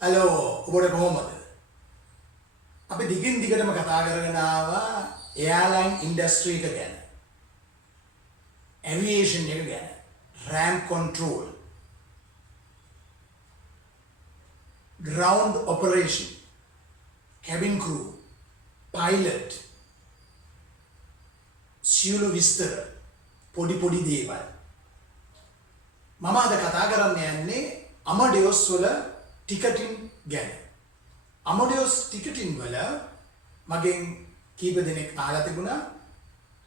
Hello ඔබට කොහොමද? අපි දිගින් දිගටම කතා කරගෙන ආවා එයාලයින් ඉන්ඩස්ට්‍රි එක ගැන. ඇවියේෂන් එක ගැන. Ramp control. Ground operation. Cabin crew. Pilot. සියලු විස්තර පොඩි පොඩි දේවල්. මම අද කතා කරන්න යන්නේ අමඩියොස් වල ටිකටින් ගැන. අමඩියොස් ටිකටින් වල මගෙන් කීප දෙනෙක් අහලා තිබුණා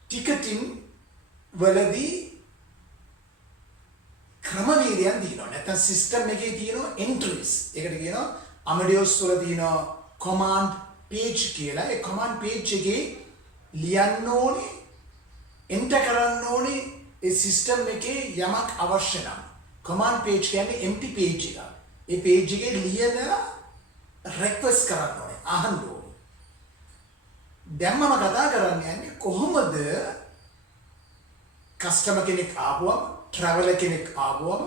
ටිකටින් වලදී ක්‍රමවේදයන් තියෙනවා. නැත්නම් සිස්ටම් එකේ තියෙනවා එන්ට්‍රීස්. ඒකට කියනවා අමඩියොස් වල තියෙනවා command page කියලා. ඒ command page එකේ ලියන්න ඕනේ එන්ටර් කරන්න ඕනේ ඒ සිස්ටම් එකේ යමක් අවශ්‍ය නම්. command page කියන්නේ empty page එකක්. ඒ page එකේ ලියලා request කරන්න ඕනේ, අහන්න ඕනේ. දැන් මම කතා කරන්න යන්නේ කොහොමද කස්ටමර් කෙනෙක් ආවම, traveler කෙනෙක් ආවම,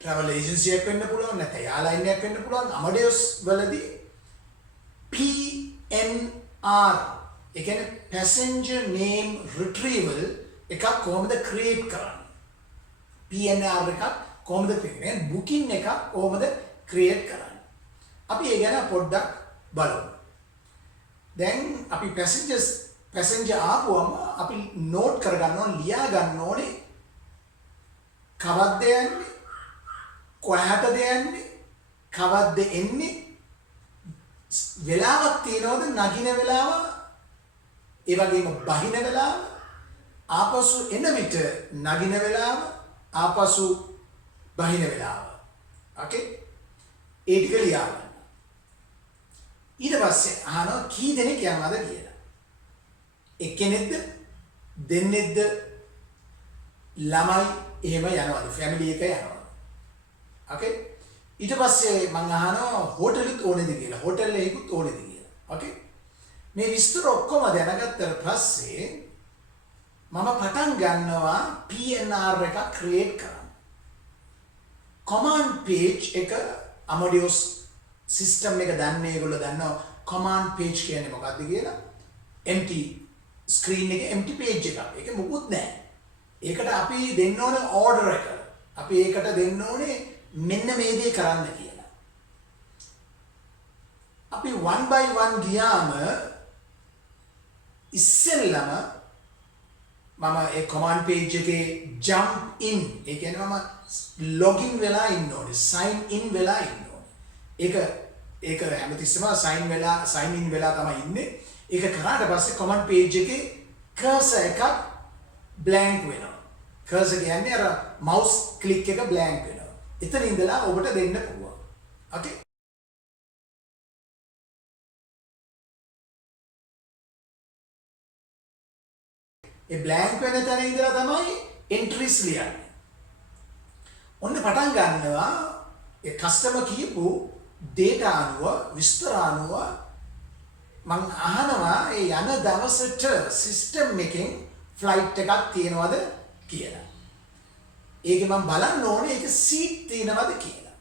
travel agency එකක් වෙන්න පුළුවන්, නැත්නම් එයාලයින් එකක් වෙන්න පුළුවන්. අමඩියොස් වලදී PNR ඒ කියන්නේ passenger name retrieval එකක් කොහොමද create කරන්නේ? PNR එකක් කොහොමද create? booking එකක් කොහොමද create කරන්නේ? අපි ඒ ගැන පොඩ්ඩක් බලමු. දැන් අපි passenger ආපුවම අපි note කරගන්න ඕනේ, ලියා ගන්න ඕනේ කවද්ද යන්නේ, කොහාටද යන්නේ, කවද්ද එන්නේ, වෙලාවක් තියනවද, නගින වෙලාව, ඒ වගේම බහින වෙලාව, ආපසු එන විට නගින වෙලාව, ආපසු බහින වෙලාව. ඕකේ? ඒ ටික ලියා ගන්න. ඊට පස්සේ අහනවා කී දෙනෙක් යනවද කියලා. එක්කෙනෙක්ද, දෙන්නෙක්ද, ළමයි එහෙම යනවද, ෆැමිලි එක යනවද? ඕකේ? ඊට පස්සේ මම අහනවා හෝටලෙත් ඕනේද කියලා. හෝටල් එකකුත් ඕනේද කියලා. ඕකේ? මේ විස්තර ඔක්කොම දැනගත්තට පස්සේ මම පටන් ගන්නවා PNR එකක් ක්‍රියේට් කරන්න. command page එක අමඩියොස් සිස්ටම් එක දන්නේ ඒගොල්ලෝ දන්නවා command page කියන්නේ මොකක්ද කියලා. empty screen එක empty page එකක්. ඒක මොකුත් නැහැ. ඒකට අපි දෙන්න ඕනේ order එක. අපි ඒකට දෙන්න ඕනේ මෙන්න මේ දේ කරන්න කියලා. අපි one by one ගියාම ඉස්සෙල්ලම මම ඒ command page එකේ jump in ඒ කියන්නේ මම login වෙලා ඉන්න ඕනේ, sign in වෙලා ඉන්න ඕනේ. ඒක හැමතිස්සෙම sign in වෙලා තමයි ඉන්නේ. ඒක කරාට පස්සේ command page එකේ cursor එකක් blank වෙනවා. cursor කියන්නේ අර mouse click එක blank වෙනවා. එතන ඉඳලා ඔබට දෙන්න පුළුවන්. okay? ඒ blank වෙන තැන ඉඳලා තමයි entries ලියන්නේ. ඔන්න පටන් ගන්නවා ඒ කස්ටමර් කියපු data අනුව, විස්තර අනුව මම අහනවා ඒ යන දවසට system එකෙන් flight එකක් තියෙනවද කියලා. ඒකේ මම බලන්න ඕනේ ඒක seat තියෙනවද කියලා.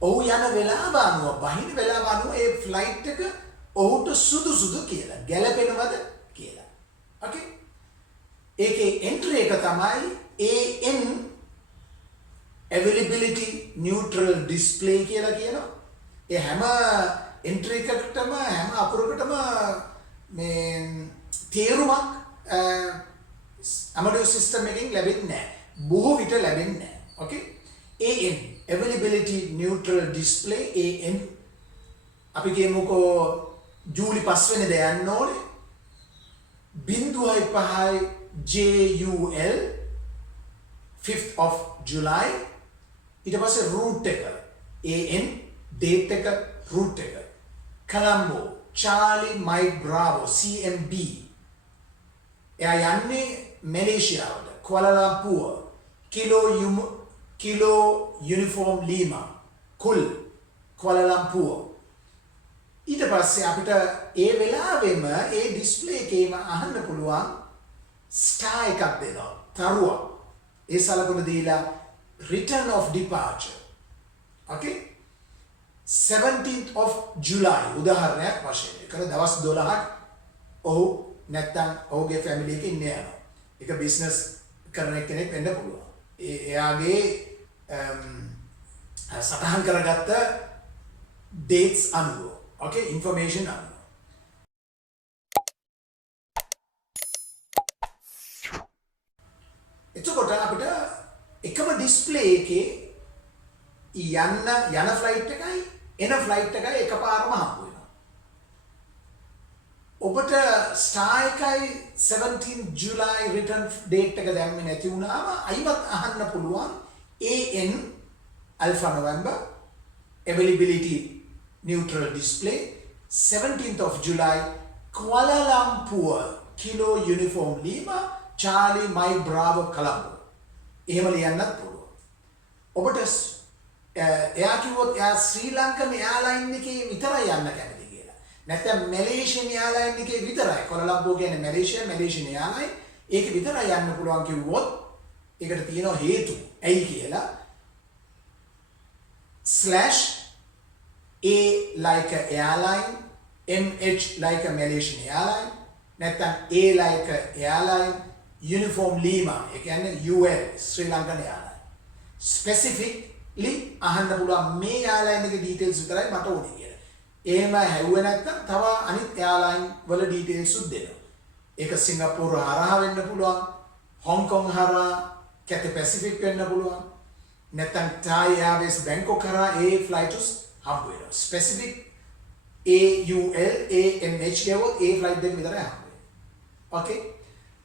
ඔහු යන වෙලාව අනුව, බහින වෙලාව අනුව ඒ flight එක ඔහුට සුදුසුද කියලා, ගැලපෙනවද කියලා. okay? ඒකේ entry එක තමයි AN availability neutral display කියලා කියනවා. ඒ හැම entry එකකටම, හැම අකුරකටම මේ තේරුමක් අමඩියොස් සිස්ටම් එකෙන් ලැබෙන්නේ නැහැ. බොහෝ විට ලැබෙන්නේ නැහැ. okay? AN availability neutral display AN අපි කියමුකෝ ජූලි 5 වෙනිදා යන්න ඕනේ. 0.5 JUL 5th of July. ඊට පස්සේ route එක AN date එක, route එක Colombo Charlie Mike Bravo CMB. එයා යන්නේ මැලේසියාවට, Kuala Lumpur Kilo Uniform Lima Kul Kuala Lumpur. ඊට පස්සේ අපිට ඒ වෙලාවෙම ඒ ඩිස්ප්ලේ එකේම අහන්න පුළුවන් ස්ටාර් එකක් දෙනවා, තරුවක්. ඒ සලකුණ දීලා return of departure. okay? 17th of July උදාහරණයක් වශයෙන්. ඒකල දවස් 12ක් ඔහු නැත්තම් ඔහුගේ ෆැමිලි එකේ ඉන්නේ යනවා. ඒක බිස්නස් කරන කෙනෙක් වෙන්න පුළුවන්. එයාගේ සටහන් කරගත්ත dates අනුව. Okay, information අනුව. එතකොට අපිට එකම ඩිස්ප්ලේ එකේ යන ෆ්ලයිට් එකයි එන ෆ්ලයිට් එකයි එකපාරම හම්බ වෙනවා. ඔබට ස්ටාර් එකයි 17 ජූලයි රිටර්න් ඩේට් එක දැම්මේ නැති වුණාම අයිවත් අහන්න පුළුවන් AN Alpha November availability neutral display 17th of July Kuala Lumpur Kilo Uniform Lima Charlie My Bravo Colombo. එහෙම ලියන්නත් පුළුවන්. ඔබට එයා කිව්වොත් එයා ශ්‍රී ලංකන් එයාලයින් එකේ විතරයි යන්න කැමති කියලා. නැත්නම් මැලේසියන් එයාලයින් එකේ විතරයි. කොලම්බෝ කියන්නේ මැලේසියන් එයාලයින් ඒක විතරයි යන්න පුළුවන් කිව්වොත් ඒකට තියෙනවා හේතු. ඇයි කියලා /A like a airline, MH like a Malaysian airline, නැත්නම් A like a airline, Uniform Lima, ඒ කියන්නේ UL Sri Lankan airline. Specifically අහන්න පුළුවන් මේ airline එකේ details විතරයි මට ඕනේ කියලා. එහෙම හැවුවේ නැත්නම් තව අනිත් airline වල details උත් දෙනවා. ඒක සිංගප්පූරු හරහා වෙන්න පුළුවන්, හොංකොං හරහා, Cathay Pacific වෙන්න පුළුවන්. නැත්නම් Thai Airways Bangkok කරා ඒ flight උස් හම්බ වෙනවා. Specific AUL AMH ගාවොත් ඒ flight දෙක විතරයි හම්බ වෙන්නේ. Okay?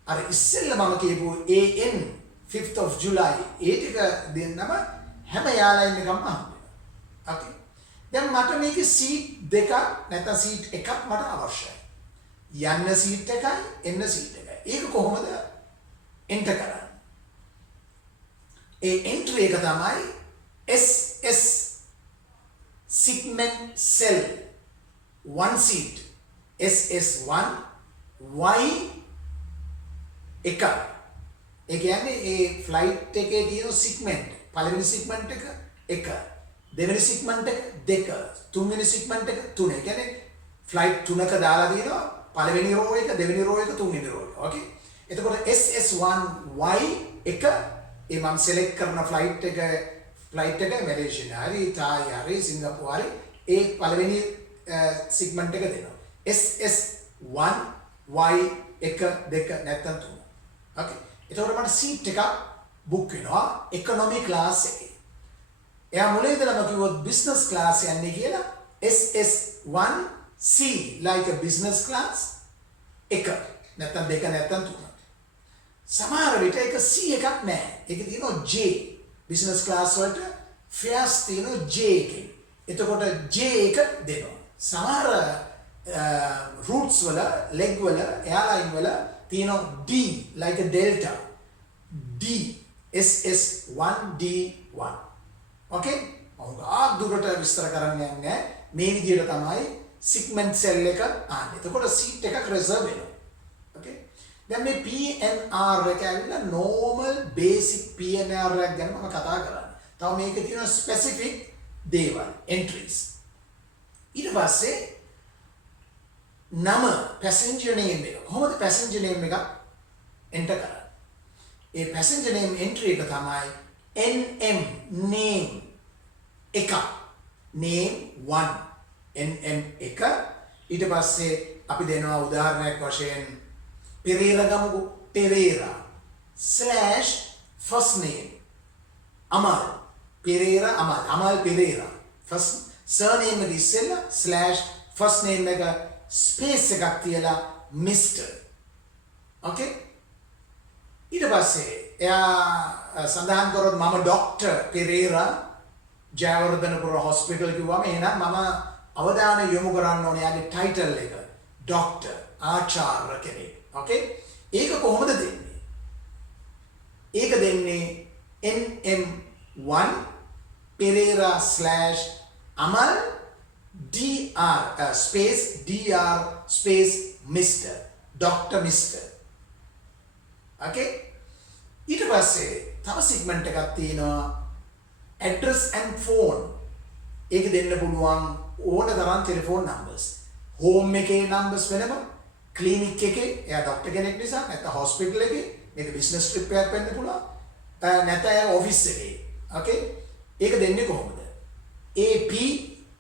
අර ඉස්සෙල්ලා මම කියපු AN 5th of July ඒ ටික දෙන්නම හැම airline එකක්ම හම්බ වෙනවා. Okay? දැන් මට මේකේ seat දෙකක් නැත්නම් seat එකක් මට අවශ්‍යයි. යන්න seat එකයි එන්න seat එකයි. ඒක කොහොමද enter කරන්නේ? ඒ entry එක තමයි SS segment cell one seat SS1 Y එක. ඒ කියන්නේ ඒ flight එකේ තියෙන segment පළවෙනි segment එක එක, දෙවෙනි segment එක දෙක, තුන්වෙනි segment එක තුන. ඒ කියන්නේ flight තුනක දාලා තියෙනවා පළවෙනි row එක, දෙවෙනි row එක, තුන්වෙනි row එක. Okay? එතකොට SS1 Y එක ඒ මම select කරන flight එක මැලේසියන් හරි, තායි හරි, සිංගප්පූරු හරි ඒ පළවෙනි segment එක දෙනවා. SS1 Y එක දෙක නැත්නම් තුන. Okay. එතකොට මට seat එකක් book වෙනවා economy class එකේ. එයා මුලින් ඉඳලම කිව්වොත් business class යන්නේ කියලා SS1 C like a business class එක නැත්නම් දෙක නැත්නම් තුන. සමහර විට ඒක C එකක් නැහැ. ඒක තියෙනවා J. business class වලට fares තියෙනවා J එකකින්. එතකොට J එක දෙනවා. සමහර routes වල leg වල airline වල තියෙනවා D like a delta. D SS1 D1. Okay? මම දුරට විස්තර කරන්න යන්නේ මේ විදිහට තමයි segment cell එක ආන්නේ. එතකොට seat එකක් reserve වෙනවා. Okay? දැන් මේ PNR එක ඇවිල්ලා normal basic PNR එකක් ගැන මම කතා කරන්නේ. තව මේකේ තියෙන specific දේවල් entries. ඊට පස්සේ නම passenger name එක. කොහොමද passenger name එක enter කරන්නේ? ඒ passenger name entry එක තමයි NM name එක. name 1 NM එක. ඊට පස්සේ අපි දෙනවා උදාහරණයක් වශයෙන් Pereira ගමුකෝ. Pereira / first name Amal. Pereira Amal. Amal Pereira. First surname එක ඉස්සෙල්ලා / first name එක space එකක් තියලා Mr. Okay? ඊට පස්සේ එයා සඳහන් කරොත් මම ડોක්ටර් Pereira ජයවර්ධනපුර හොස්පිටල් කිව්වම එහෙනම් මම අවධානය යොමු කරන්න ඕනේ යාගේ ටයිටල් එක ડોක්ටර් ආචාර්ය කෙනෙක්. Okay? ඒක කොහොමද දෙන්නේ? ඒක දෙන්නේ NM1 Pereira / Amal DR space DR space Mr. Dr. Mr. Okay? ඊට පස්සේ තව segment එකක් තියෙනවා address and phone. ඒක දෙන්න පුළුවන් ඕන තරම් ටෙලිෆෝන් නම්බර්ස්. හෝම් එකේ නම්බර්ස් වෙනම, ක්ලිනික් එකේ එයා ડોක්ටර් කෙනෙක් නිසා නැත්නම් හොස්පිටල් එකේ මේක බිස්නස් ට්‍රිප් එකක් වෙන්න පුළුවන්. නැත්නම් එයා ඔෆිස් එකේ. ඕකේ? ඒක දෙන්නේ කොහොමද? AP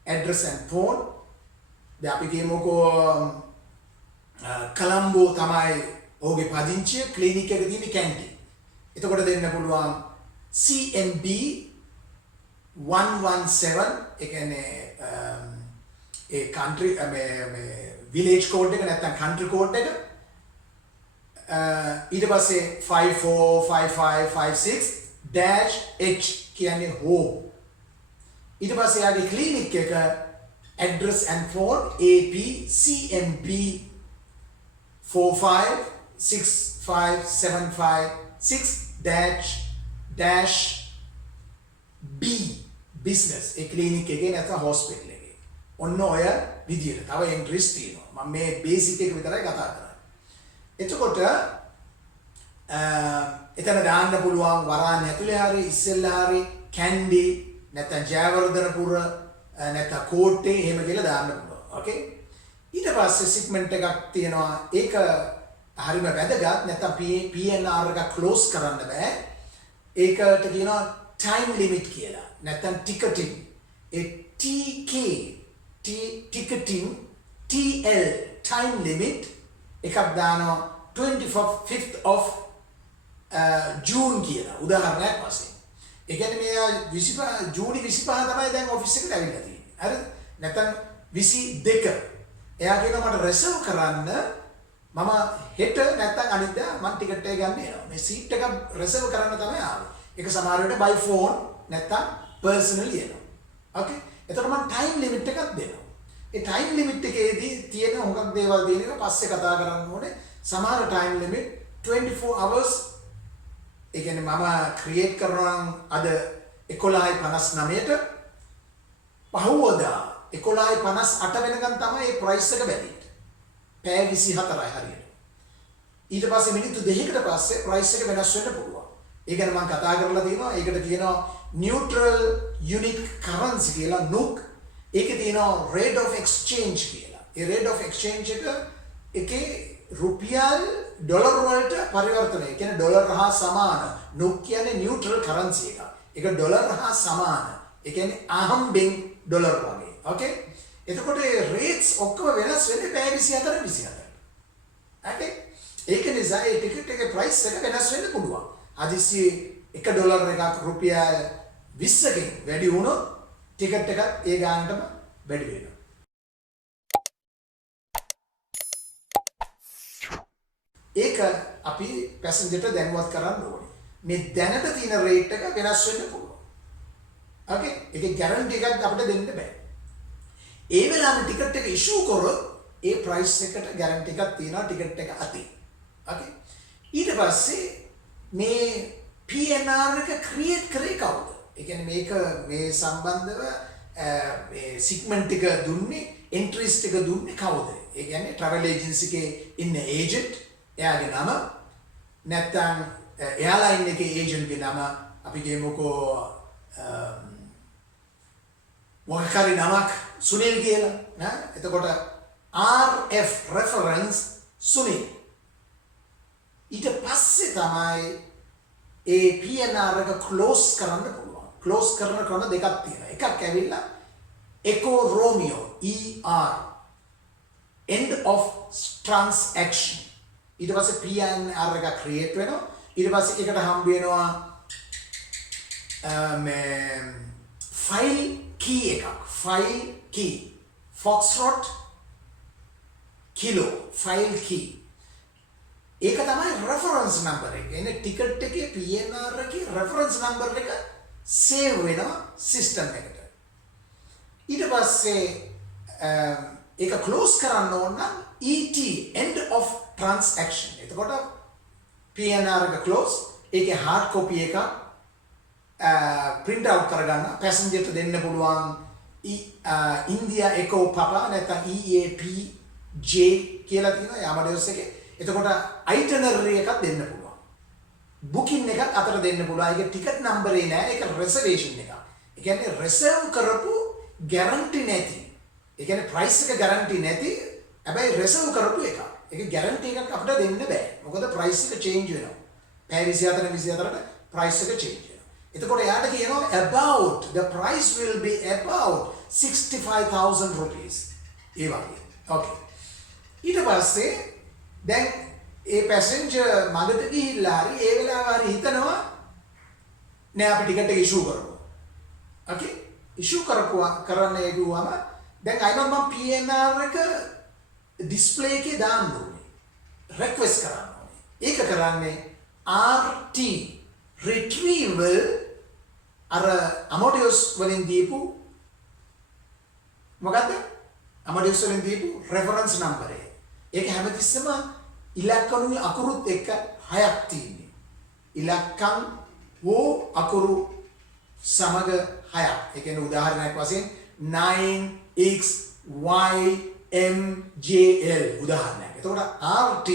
address and phone. දැන් අපි කියමුකෝ කලම්බෝ තමයි ඔහුගේ පදිංචිය, ක්ලිනික් එක තියෙන්නේ කැන්ටි. එතකොට දෙන්න පුළුවන් CMB 117 ඒ කියන්නේ ඒ country village code එක නැත්නම් country code එක ඊට පස්සේ 545556-H කියන්නේ home. ඊට පස්සේ යාගේ ක්ලිනික් එක address and phone AP CMB 4565756-B business A clinic එකේ නැත්නම් හොස්පිටල් එකේ. ඔන්න ඔය විදියට තව එන්ට්‍රීස් තියෙනවා. මම මේ බේසික් එක විතරයි කතා කරන්නේ. එතකොට එතන දාන්න පුළුවන් වරාන් ඇතුලේ හරි ඉස්සෙල්ලා හරි කැන්ඩි නැත්නම් ජයවර්ධනපුර නැත්නම් කෝට්ටේ එහෙම කියලා දාන්න පුළුවන්. ඕකේ? ඊට පස්සේ සිග්මන්ට් එකක් තියෙනවා. ඒක හරිම වැදගත්. නැත්නම් PNR එක ක්ලෝස් කරන්න බෑ. ඒකට කියනවා time limit කියලා. නැත්නම් ticketing. ඒ TK ticketing TL time limit එකක් දානවා 25th of June කියලා. උදාහරණයක් වශයෙන්. ඒ කියන්නේ මේ 25 ජූනි 25 තමයි දැන් ඔෆිස් එකට ඇවිල්ලා තියෙන්නේ. හරිද? නැත්නම් 22. එයා කියනවා මට රිසර්ව් කරන්න මම හෙට නැත්නම් අනිද්දා මම ටිකට් එක ගන්න එනවා. මේ සීට් එක රිසර්ව් කරන්න තමයි ආවේ. ඒක සමහර වෙලට by phone නැත්නම් personally එනවා. ඕකේ? එතකොට මම time limit එකක් දෙනවා. ඒ time limit එකේදී තියෙන හුඟක් දේවල් දින එක පස්සේ කතා කරන්න ඕනේ. සමහර time limit 24 hours ඒ කියන්නේ මම ක්‍රියේට් කරනවා නම් අද 11:59ට පහුවදා 11:58 වෙනකන් තමයි මේ ප්‍රයිස් එක බැඳෙන්නේ. පැය 24යි හරියට. ඊට පස්සේ මිනිත්තු 2කට පස්සේ ප්‍රයිස් එක වෙනස් වෙන්න පුළුවන්. ඒ ගැන මම කතා කරලා තියෙනවා. ඒකට කියනවා neutral unique currency කියලා NUC. ඒකේ තියෙනවා rate of exchange කියලා. ඒ rate of exchange එකේ රුපියල් ඩොලර් වලට පරිවර්තනය. ඒ කියන්නේ ඩොලර් හා සමාන. NUC කියන්නේ neutral currency එක. ඒක ඩොලර් හා සමාන. ඒ කියන්නේ අහම්බෙන් ඩොලර් වගේ. ඕකේ? එතකොට මේ රේට්ස් ඔක්කොම වෙනස් වෙන්නේ පැය 24 24. ඕකේ? ඒක නිසා ඒ ටිකට් එකේ ප්‍රයිස් එක වෙනස් වෙන්න පුළුවන්. හදිස්සි $1 එකක් රුපියල් 20කින් වැඩි වුණොත් ටිකට් එකත් ඒ ගානටම වැඩි වෙනවා. ඒක අපි පැසෙන්ජර්ට දැනුවත් කරන්න ඕනේ. මේ දැනට තියෙන රේට් එක වෙනස් වෙන්න පුළුවන්. ඕකේ? ඒකේ ගැරන්ටි එකක් අපිට දෙන්න බෑ. ඒ වෙලාවෙ ටිකට් එක ඉෂුව කරොත් ඒ ප්‍රයිස් එකට ගැරන්ටි එකක් තියෙනවා ටිකට් එක අතේ. ඕකේ? ඊට පස්සේ මේ PNR එක ක්‍රියේට් කරේ කවුද? ඒ කියන්නේ මේක මේ සම්බන්ධව මේ සිග්මන්ට් එක දුන්නේ එන්ට්‍රීස් ටික දුන්නේ කවුද? ඒ කියන්නේ ට්‍රැවල් ඒජන්සි එකේ ඉන්න ඒජන්ට් එයාගේ නම නැත්නම් එයාලයින් එකේ ඒජන්ට්ගේ නම අපි කියමුකෝ මොකක්hari නමක් සුනිල් කියලා නේ. එතකොට RF reference සුනිල්. ඊට පස්සේ තමයි ඒ PNR එක ක්ලෝස් කරන්න පුළුවන්. ක්ලෝස් කරන ක්‍රම දෙකක් තියෙනවා. එකක් ඇවිල්ලා Echo Romeo ER end of transaction. ඊට පස්සේ PNR එක ක්‍රියේට් වෙනවා. ඊට පස්සේ ඒකට හම්බ වෙනවා මේ ෆයිල් key එකක්. File key Foxtrot kilo file key. ඒක තමයි reference number එක. එනේ ටිකට් එකේ PNR එකේ reference number එක save වෙනවා system එකට. ඊට පස්සේ ඒක close කරන්න ඕන නම් ET end of transaction. එතකොට PNR එක close. ඒකේ hard copy එක print out කරගන්න passengerට දෙන්න පුළුවන් India Echo Papa නැත්නම් EAPJ කියලා තියෙනවා Amadeus එකේ. එතකොට itinerary එකක් දෙන්න පුළුවන්. booking එකක් අතට දෙන්න පුළුවන්. ඒක ticket number නෑ. ඒක reservation එකක්. ඒ කියන්නේ reserve කරපු ගැරන්ටි නැති. ඒ කියන්නේ ප්‍රයිස් එක ගැරන්ටි නැති. හැබැයි රිසර්ව් කරපු එක. ඒක ගැරන්ටි එකක් අපිට දෙන්න බෑ. මොකද ප්‍රයිස් එක චේන්ජ් වෙනවා. පැය 24ට ප්‍රයිස් එක චේන්ජ් වෙනවා. එතකොට එයාට කියනවා about the price will be about 65,000 rupees. ඒ වගේ. Okay. ඊට පස්සේ දැන් ඒ පැසෙන්ජර් මගට ගිහිල්ලා හරි ඒ වෙලාව හරි හිතනවා නෑ අපි ටිකට් එක ඉෂුව කරමු. Okay? ඉෂුව කරන්න ගියාම දැන් අයිමත් මම PNR එක ඩිස්ප්ලේ එකේ දාන්න ඕනේ. රික්වෙස්ට් කරන්න ඕනේ. ඒක කරන්නේ RT retrieval අර Amadeus වලින් දීපු මොකද්ද? Amadeus වලින් දීපු reference number එක. ඒක හැමතිස්සෙම ඉලක්කණුවේ අකුරුත් එක්ක 6ක් තියෙන්නේ. ඉලක්කම් හෝ අකුරු සමග 6ක්. ඒ කියන්නේ උදාහරණයක් වශයෙන් 9XYMJL උදාහරණයක්. එතකොට RT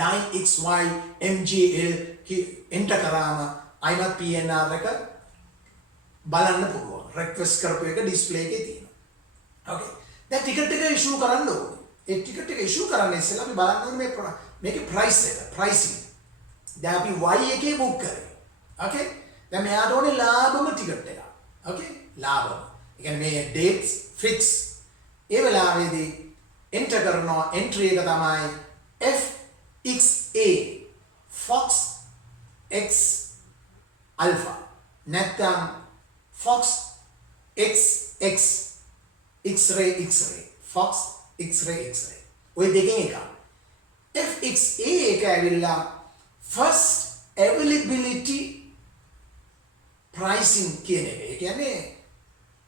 9XYMJL එන්ටර් කරාම අයිමත් PNR එක බලන්න පුළුවන්. රික්වෙස්ට් කරපු එක ඩිස්ප්ලේ එකේ තියෙනවා. ඕකේ. දැන් ටිකට් එක ඉෂුව කරන්න ඕනේ. ඒ ටිකට් එක ඉෂුව කරන්න ඉස්සෙල්ලා අපි බලන්න ඕනේ මේකේ ප්‍රයිස් එක, ප්‍රයිසින්. දැන් අපි Y එකේ බුක් කරේ. ඕකේ. දැන් මෙයාට ඕනේ ලාභම ටිකට් එක. ඕකේ. ලාභම. ඒ කියන්නේ මේ dates fix. ඒ වෙලාවේදී එන්ටර් කරනවා එන්ට්‍රි එක තමයි FXA Fox X Alpha. නැත්නම් Fox XX X-ray X-ray. Fox X-ray X-ray. ඔය දෙකෙන් එකක්. FXA එක ඇවිල්ලා first availability pricing කියන එක. ඒ කියන්නේ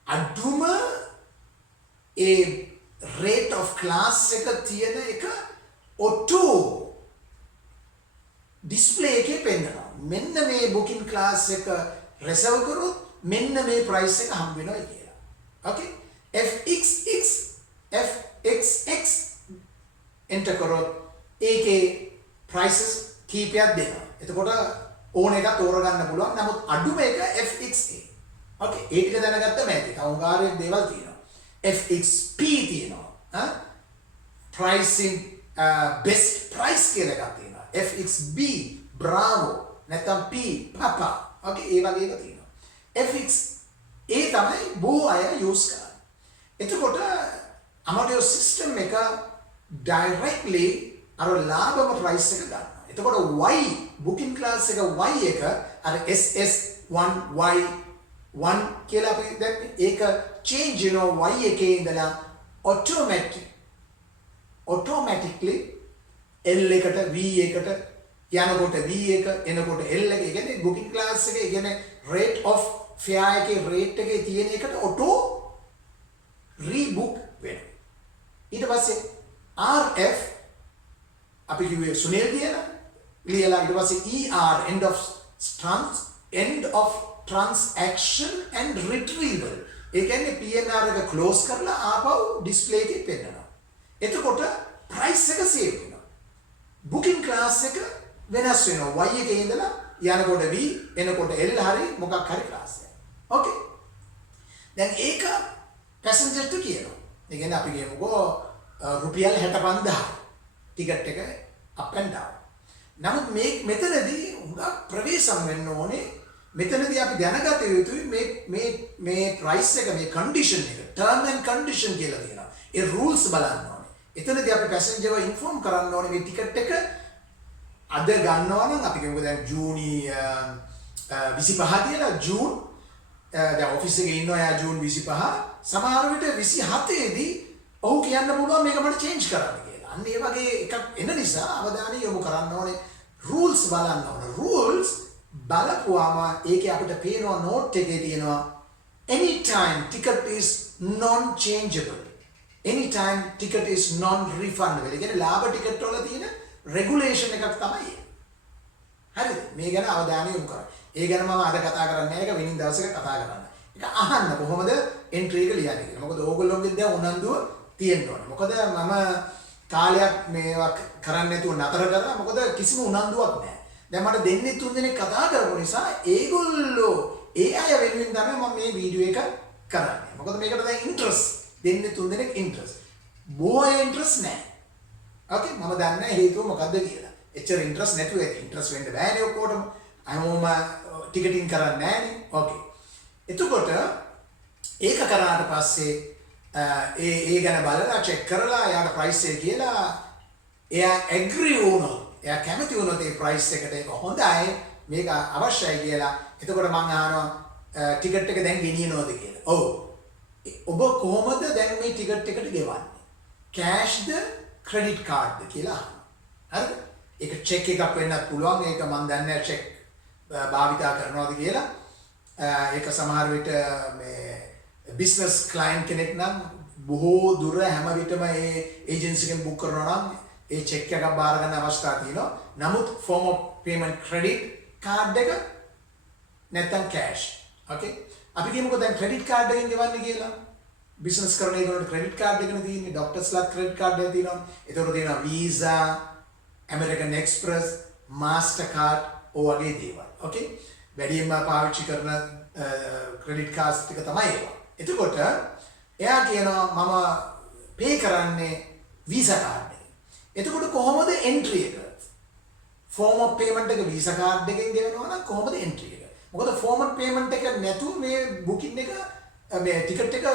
අඩුම ඒ rate of class එක තියෙන එක auto display එකේ පෙන්නනවා. මෙන්න මේ booking class එක reserve කරොත් මෙන්න මේ price එක හම්බ වෙනවා කියලා. Okay? FXX enter කරොත් ඒකේ prices කීපයක් දෙනවා. එතකොට ඕන එකක් තෝරගන්න පුළුවන්. නමුත් අඩුම එක FXA. Okay, ඒක දැනගත්තම ඇති. තව උගාරයේ දේවල් තියෙනවා. FXP තියෙනවා. Pricing best price කියලා එකක් තියෙනවා. FXB Bravo නැත්නම් P Papa. Okay, ඒ වගේ එක තියෙනවා. FXA තමයි බොහෝ අය use කරන්නේ. එතකොට Amadeus system එක directly අර ලාභම price එක ගන්නවා. එතකොට Y booking class එක Y එක අර SS1Y1 කියලා අපි දැන් ඒක change වෙනවා Y එකේ ඉඳලා automatically L එකට V එකට යනකොට V එක එනකොට L එක. ඒ කියන්නේ booking class එකේ ඒ කියන්නේ rate of fare එකේ rate එකේ තියෙන එකට auto rebook වෙනවා. ඊට පස්සේ RF අපි කිව්වේ සුනිල් කියලා ලියලා ඊට පස්සේ ER end of transaction and retrieval. ඒ කියන්නේ PNR එක close කරලා ආපහු display එකේ පෙන්නනවා. එතකොට price එක save වෙනවා. booking class එක වෙනස් වෙනවා. Y එකේ ඉඳලා යනකොට V එනකොට L හරි මොකක් හරි class එක. Okay. දැන් ඒක passenger ට කියනවා. ඒ කියන්නේ අපි කියමුකෝ රුපියල් 65000 ටිකට් එක up and down. නමුත් මෙතනදී උඟා ප්‍රවේශම් වෙන්න ඕනේ. මෙතනදී අපි දැනගත යුතුයි මේ price එක මේ condition එක term and condition කියලා තියෙනවා. ඒ rules බලන්න ඕනේ. එතනදී අපි passenger ව inform කරන්න ඕනේ මේ ටිකට් එක අද ගන්නවා නම් අපි කියමුකෝ දැන් ජූනි 25 කියලා ජූන් දැන් ඔෆිස් එකේ ඉන්නවා යා ජූන් 25 සමහර විට 27 දී ඔහු කියන්න පුළුවන් මේක මට change කරන්න කියලා. අන්න ඒ වගේ එකක් එන නිසා අවධානය යොමු කරන්න ඕනේ. rules බලන්න ඕනේ. rules බලපුවාම ඒකේ අපිට පේනවා note එකේ තියෙනවා anytime ticket is non changeable. anytime ticket is non refundable. ඒ කියන්නේ ලාභ ටිකට් වල තියෙන regulation එකක් තමයි. හරිද? මේ ගැන අවධානය යොමු කරන්න. ඒ ගැන මම අද කතා කරන්නේ නැහැ. ඒක වෙනින් දවසක කතා කරන්න. ඒක අහන්න කොහොමද entry එක ලියන්නේ කියලා. මොකද ඕගොල්ලෝගෙන් දැන් උනන්දුව තියෙන්න ඕනේ. මොකද මම කාලයක් මේවා කරන්න නැතුව නතර කරා. මොකද කිසිම උනන්දුවක් නැහැ. දැන් මට දෙන්නේ තුන් දෙනෙක් කතා කරපු නිසා ඒගොල්ලෝ ඒ අය වෙනුවෙන් තමයි මම මේ වීඩියෝ එක කරන්නේ. මොකද මේකට දැන් ඉන්ට්‍රස්ට් දෙන්නේ 3 දෙනෙක් ඉන්ට්‍රස්ට්. බොහෝ ඉන්ට්‍රස්ට් නැහැ. ඕකේ මම දන්නේ නැහැ හේතුව මොකද්ද කියලා. එච්චර ඉන්ට්‍රස්ට් නැතුව ඉන්ට්‍රස්ට් වෙන්න බෑනේ ඔක්කොටම. හැමෝම ටිකටින් කරන්නේ නැහනේ. ඕකේ. එතකොට ඒක කරාට පස්සේ ඒ ගැන බලලා චෙක් කරලා එයාට ප්‍රයිස් එක කියලා එයා ඇග්‍රී වුණොත් එයා කැමති වුණොත් ඒ ප්‍රයිස් එකට ඒක හොඳයි මේක අවශ්‍යයි කියලා එතකොට මම අහනවා ටිකට් එක දැන් ගෙනියනවද කියලා. ඔව්. ඔබ කොහොමද දැන් මේ ටිකට් එකට ගෙවන්නේ? කෑෂ්ද ක්‍රෙඩිට් කාඩ්ද කියලා අහනවා. හරිද? ඒක චෙක් එකක් වෙන්නත් පුළුවන්. ඒක මම දන්නේ නැහැ චෙක් භාවිතා කරනවද කියලා. ඒක සමහර විට මේ බිස්නස් ක්ලයන්ට් කෙනෙක් නම් බොහෝ දුර හැම විටම ඒ ඒජන්සි එකෙන් බුක් කරනවා නම් ඒ චෙක් එකක් බාර ගන්න අවස්ථා තියෙනවා. නමුත් form of payment credit card එක නැත්නම් cash. okay අපි කියමුකෝ දැන් credit card එකෙන් ගෙවන්නේ කියලා. බිස්නස් කරන ඒගොල්ලන්ට credit card එකනේ තියෙන්නේ. ડોක්ටර්ස්ලාත් credit card එක තියෙනවා. ඒතකොට තියෙනවා Visa, American Express, Mastercard ඔය වගේ දේවල්. okay වැඩියෙන්ම පාවිච්චි කරන credit cards ටික තමයි ඒවා. එතකොට එයා කියනවා මම pay කරන්නේ Visa card එකෙන්. එතකොට කොහොමද entry එක? form of payment එක Visa card එකෙන් ගෙවනවා නම් කොහොමද entry එක? මොකද form of payment එක නැතුව මේ booking එක මේ ticket එක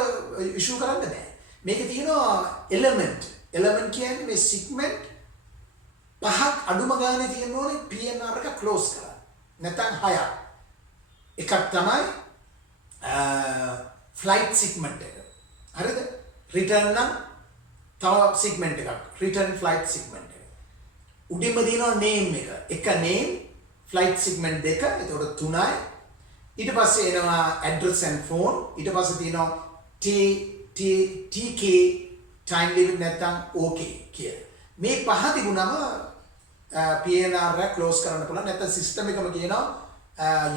issue කරන්න බෑ. මේකේ තියෙනවා element. element කියන්නේ මේ segment පහක් අඩුම ගානේ තියෙන ඕනේ PNR එක close කරන්න. නැත්නම් 6ක්. එකක් තමයි flight segment එක. හරිද? return නම් තව segment එකක්. return flight segment එක. උඩින්ම තියෙනවා name එක. එක name flight segment දෙක. එතකොට 3යි. ඊට පස්සේ එනවා address and phone. ඊට පස්සේ තියෙනවා TK time limit නැත්නම් OK කියලා. මේ පහ තිබුණම PNR එක close කරන්න පුළුවන්. නැත්නම් system එකම කියනවා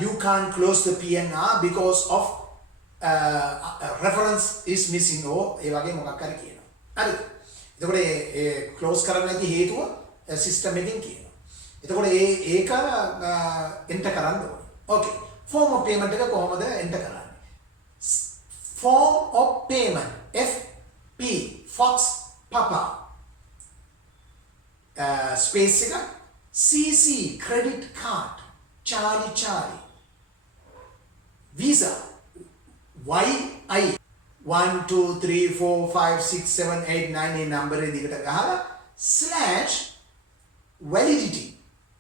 you can't close the PNR because of reference is missing or ඒ වගේ මොකක් හරි කියනවා. හරිද? එතකොට ඒ close කරන්න නැති හේතුව system එකෙන් කියනවා. එතකොට ඒක enter කරන්න ඕනේ. okay form of payment එක කොහොමද enter කරන්නේ? form of payment FP Fox Papa space එක CC credit card Charlie Visa YI 1 2 3 4 5 6 7 8 9 මේ නම්බර් එක දිගට ගහලා / validity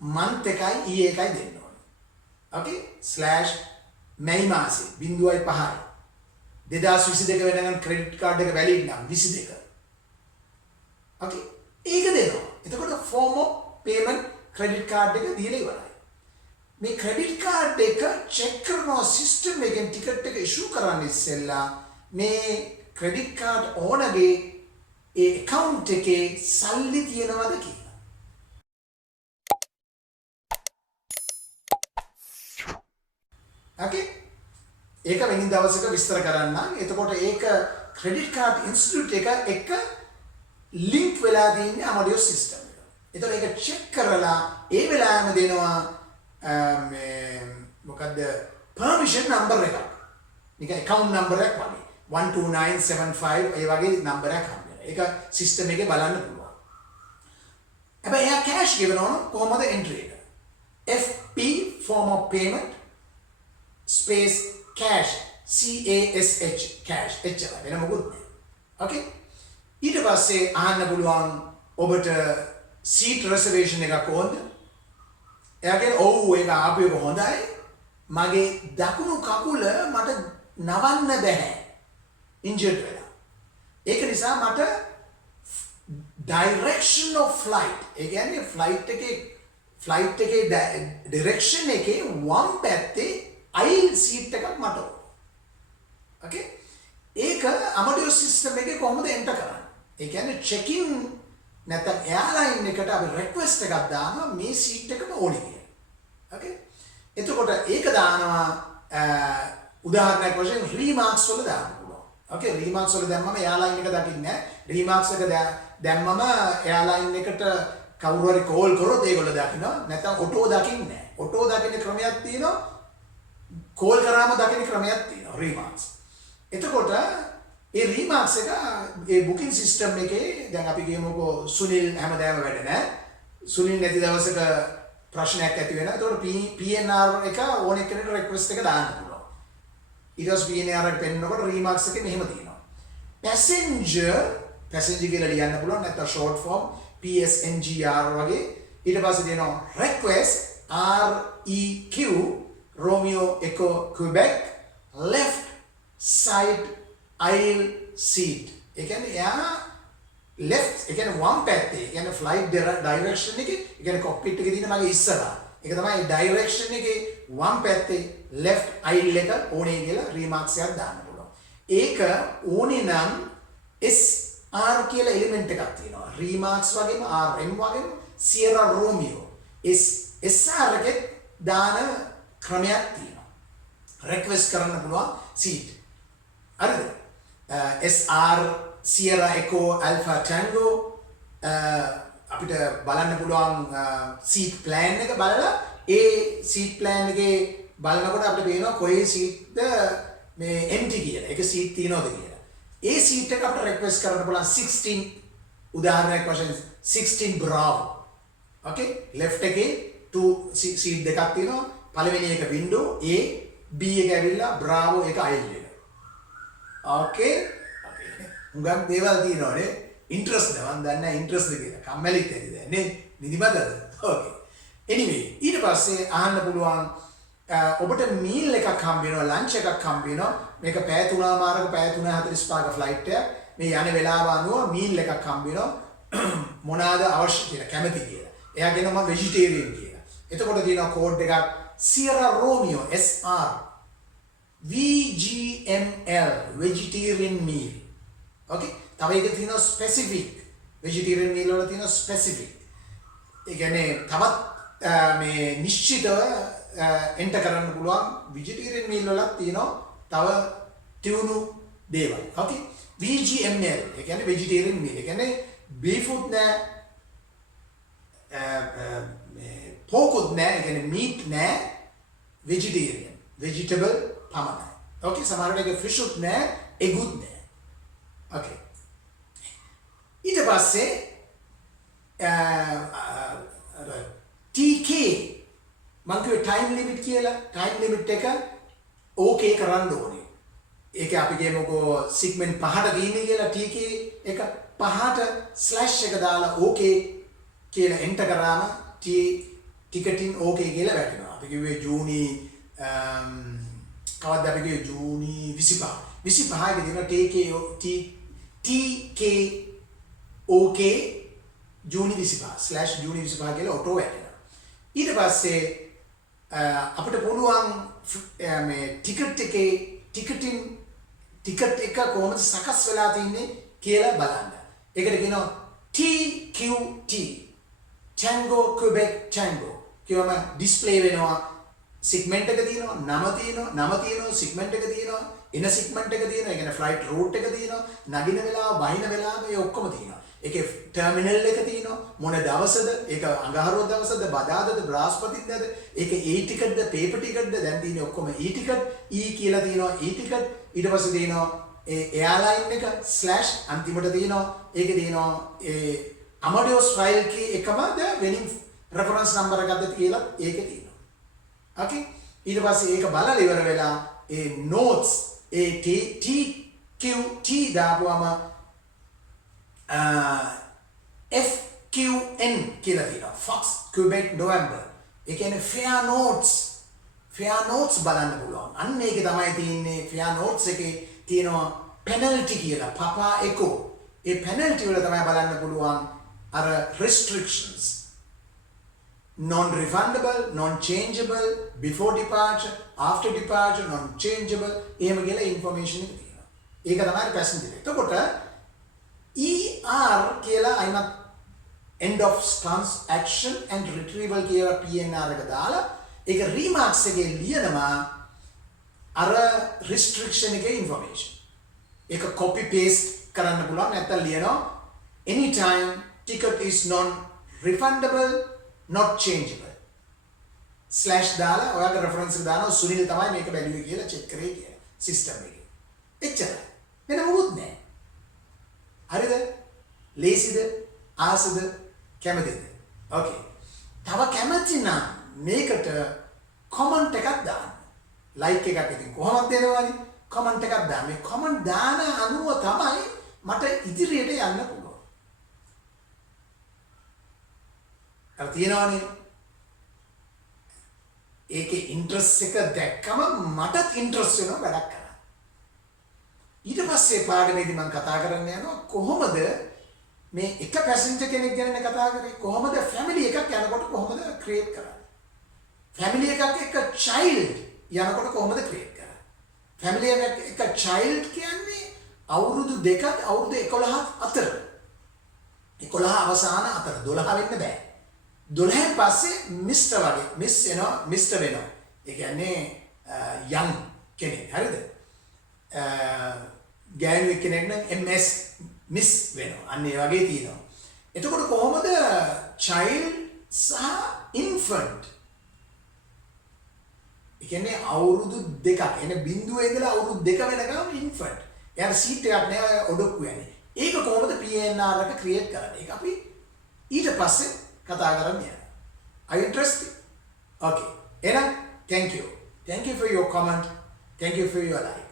month එකයි year එකයි දෙන්න ඕනේ. okay / May මාසේ 0.5යි 2022 වෙනකන් credit card එක valid නම් 22. okay ඒක දෙනවා. එතකොට form of payment credit card එක දීලා ඉවරයි. මේ credit card එක check කරනවා system එකෙන් ticket එක issue කරන්න ඉස්සෙල්ලා මේ credit card ownerගේ ඒ account එකේ සල්ලි තියෙනවද කියලා. okay ඒක වෙනින් දවසක විස්තර කරන්න. එතකොට ඒක credit card institute එක එක link වෙලා තියෙන්නේ Amadeus system එක. එතකොට ඒක check කරලා ඒ වෙලාවෙම දෙනවා මොකද්ද permission number එකක්. නිකන් account number එකක් වගේ 12975 ඒ වගේ number එකක් හම්බෙනවා. ඒක system එකේ බලන්න පුළුවන්. හැබැයි එයා cash ගෙවනවා කොහොමද entry එක? FP form of payment space cash CASH cash එච්චරයි වෙන මොකුත් නෑ. okay ඊට පස්සේ අහන්න පුළුවන් ඔබට seat reservation එකක් ඕනද? එයා කියන්නේ ඔව් ඒක ආපු එක හොඳයි. මගේ දකුණු කකුල මට නවන්න බැහැ. injured වෙලා. ඒක නිසා මට direction of flight ඒ කියන්නේ flight එකේ direction එකේ වම් පැත්තේ aisle seat එකක් මට ඕන. okay ඒක Amadeus system එකේ කොහොමද enter කරන්නේ? ඒ කියන්නේ check in නැත්නම් airline එකට අපි request එකක් දානවා මේ seat එකම ඕනේ කියලා. okay එතකොට ඒක දානවා උදාහරණයක් වශයෙන් remarks වල දාන්න පුළුවන්. okay remarks වල දැම්මම airline එක දකින්නේ නැහැ. remarks එක දැම්මම airline එකට කවුරු හරි call කරොත් ඒගොල්ලෝ දකිනවා. නැත්නම් auto දකින්නේ නැහැ. auto දකින්න ක්‍රමයක් තියෙනවා. call කරාම දකින්න ක්‍රමයක් තියෙනවා remarks. එතකොට ඒ රීමාක්ස් එක ඒ බුකින් සිස්ටම් එකේ දැන් අපි කියමුකෝ සුනිල් හැමදාම වැඩ නැහැ. සුනිල් නැති දවසක ප්‍රශ්නයක් ඇති වෙනවා. එතකොට PNR එක ඕන එක්කෙනෙකුට රික්වෙස්ට් එක දාන්න පුළුවන්. ඊට පස්සේ PNR එක පෙන්නකොට රීමාක්ස් එකේ මෙහෙම තියෙනවා. පැසෙන්ජර් කියලා ලියන්න පුළුවන් නැත්නම් short form PSNGR වගේ. ඊට පස්සේ දෙනවා request REQ Romeo Echo Quebec left side aisle seat. ඒ කියන්නේ එයා left ඒ කියන්නේ වම් පැත්තේ. ඒ කියන්නේ flight direction එකේ ඒ කියන්නේ cockpit එකේ තියෙන මගේ ඉස්සරහා. ඒක තමයි direction එකේ වම් පැත්තේ left aisle එක ඕනේ කියලා remarks එකක් දාන්න පුළුවන්. ඒක ඕනේ නම් SR කියලා element එකක් තියෙනවා. remarks වගේම RM වගේම Sierra Romeo. SR එකේ දාන ක්‍රමයක් තියෙනවා. request කරන්න පුළුවන් seat. හරිද? SR Sierra Echo Alpha Tango අපිට බලන්න පුළුවන් seat plan එක බලලා ඒ seat plan එකේ බලනකොට අපිට පේනවා කොහේ seat මේ empty කියලා. ඒක seat තියනවද කියලා. ඒ seat එක අපිට request කරන්න පුළුවන් 16 උදාහරණයක් වශයෙන් 16 Bravo. Okay? left එකේ 2 seat දෙකක් තියෙනවා. පළවෙනි එක window A, B එක ඇවිල්ලා Bravo එක aisle එක. Okay? හුඟක් දේවල් තියෙනවානේ ඉන්ට්‍රස්ට් මම දන්නේ ඉන්ට්‍රස්ට් කියලා කම්මැලිත් ඇති දැන් නේ නිදිමතද ඕකේ anyway ඊට පස්සේ අහන්න පුළුවන් ඔබට මීල් එකක් හම්බ වෙනවා ලන්ච් එකක් හම්බ වෙනවා මේක පැය 3:00 පැය 3:45ක ෆ්ලයිට් එක මේ යන වෙලාව අනුව මීල් එකක් හම්බ වෙනවා මොනවාද අවශ්‍ය කියලා කැමති කියලා එයා කියනවා මම වෙජිටේරියන් කියලා එතකොට තියෙනවා කෝඩ් එකක් Sierra Romeo SR VGML vegetarian meal. Okay? තව එක තියෙනවා specific vegetarian meal වල තියෙනවා specific. ඒ කියන්නේ තවත් මේ නිශ්චිතව එන්ටර් කරන්න පුළුවන් vegetarian meal වල තියෙනවා තව තියුණු දේවල්. Okay? VGML ඒ කියන්නේ vegetarian meal. ඒ කියන්නේ beef උත් නෑ pork උත් නෑ ඒ කියන්නේ meat නෑ vegetarian vegetable පමණයි. Okay? සමහර වෙලාවට fish උත් නෑ egg උත් නෑ. Okay. ඊට පස්සේ TK මම කිව්වේ time limit කියලා time limit එක okay කරන්න ඕනේ. ඒක අපි කියමුකෝ segment 5ට තියෙන්නේ කියලා TK එක 5ට slash එක දාලා okay කියලා enter කරාම ticketing okay කියලා වැටෙනවා. අපි කිව්වේ ජූනි කවද්ද අපි කිව්වේ ජූනි 25 TK OK ජූනි 25 ජූනි 25 කියලා ඔටෝ වැටෙනවා. ඊට පස්සේ අපිට පුළුවන් මේ ටිකට් එක කොහොමද සකස් වෙලා තින්නේ කියලා බලන්න. ඒකට කියනවා TQT Tango Quebec Tango කියවම ඩිස්ප්ලේ වෙනවා. සිග්මන්ට් එක තියෙනවා, නම තියෙනවා, සිග්මන්ට් එක තියෙනවා, එන සිග්මන්ට් එක තියෙනවා, ඒ කියන්නේ ෆ්ලයිට් රූට් එක තියෙනවා, නගින වෙලාව, බහින වෙලාව මේ ඔක්කොම තියෙනවා. ඒකේ ටර්මිනල් එක තියෙනවා, මොන දවසද, ඒක අඟහරුවා දවසද, බදාදද, බ්‍රහස්පතින්දාද, ඒකේ E-ටිකට්ද, පේපර් ටිකට්ද දැන් තියෙන්නේ ඔක්කොම E-ටිකට්, E කියලා තියෙනවා, E-ටිකට්, ඊට පස්සේ තියෙනවා ඒ එයාලයින් එක ස්ලැෂ් අන්තිමට තියෙනවා, ඒකේ තියෙනවා ඒ Amadeus ෆයිල් කී එකමද වෙනින් රෙෆරන්ස් නම්බර් එකක්ද කියලා ඒකේ තියෙනවා. Okay? ඊට පස්සේ ඒක බලලා ඉවර වෙලා ඒ notes ඒ TQT දාපුවම FQN කියලා තියෙනවා. Fox Quebec November. ඒ කියන්නේ fair notes බලන්න පුළුවන්. අන්න ඒකේ තමයි තියෙන්නේ fair notes එකේ තියෙනවා penalty කියලා. Papa Echo. ඒ penalty වල තමයි බලන්න පුළුවන් අර restrictions. Non-refundable, non-changeable, before departure, after departure, non-changeable, එහෙම කියලා information එක තියෙනවා. ඒක තමයි passenger. එතකොට ER කියලා අයිමත් end of transaction and retrieval කියලා PNR එක දාලා ඒක remarks එකේ ලියනවා අර restriction එකේ information. ඒක copy paste කරන්න පුළුවන් නැත්නම් ලියනවා anytime ticket is non-refundable not changeable slash දාලා ඔයාගේ reference එක දානවා සුනිල් තමයි මේක බැලුවේ කියලා check කරේ කියලා system එකේ. එච්චරයි. වෙන මොකුත් නැහැ. හරිද? ලේසිද? ආසද? කැමතිද? ඕකේ. තව කැමති නම් මේකට කමෙන්ට් එකක් දාන්න. ලයික් එකක් ඉතින් කොහොමද දෙනවනේ? කමෙන්ට් එකක් දාන්න. මේ කමෙන්ට් දාන අනුව තමයි මට ඉදිරියට යන්න පුළුවන්. අර තියනවනේ. ඒකේ ඉන්ට්‍රස්ට් එක දැක්කම මටත් ඉන්ට්‍රස්ට් වෙනවා වැඩක් කරන්න. ඊට පස්සේ පාඩමේදී මම කතා කරන්න යනවා කොහොමද මේ එක පැසෙන්ජර් කෙනෙක් ගැන කතා කරේ කොහොමද ෆැමිලි එකක් යනකොට කොහොමද ක්‍රියේට් කරන්නේ ෆැමිලි එකක් එක්ක චයිල්ඩ් යනකොට කොහොමද ක්‍රියේට් කරන්නේ ෆැමිලි එකක් එක්ක චයිල්ඩ් කියන්නේ අවුරුදු 2ක් අවුරුදු 11ක් අතර 11 අවසාන අතර 12 වෙන්න බෑ 12න් පස්සේ මිස්ටර් වගේ මිස් වෙනවා මිස්ටර් වෙනවා ඒ කියන්නේ යන් කෙනෙක් හරිද ගෑනු කෙනෙක් නම් MS මිස් වෙනවා. අන්න ඒ වගේ තියෙනවා. එතකොට කොහොමද child සහ infant? ඒ කියන්නේ අවුරුදු 2ක්. එනේ බිඳුවේ ඉඳලා අවුරුදු 2 වෙනකම් infant. එයාට සීට් එකක් නෑ ඔඩොක්කු යන්නේ. ඒක කොහොමද PNR එක ක්‍රියේට් කරන්නේ? ඒක අපි ඊට පස්සේ කතා කරන්න යනවා. Are you interested? Okay. එහෙනම් thank you. Thank you for your comment. Thank you for your like.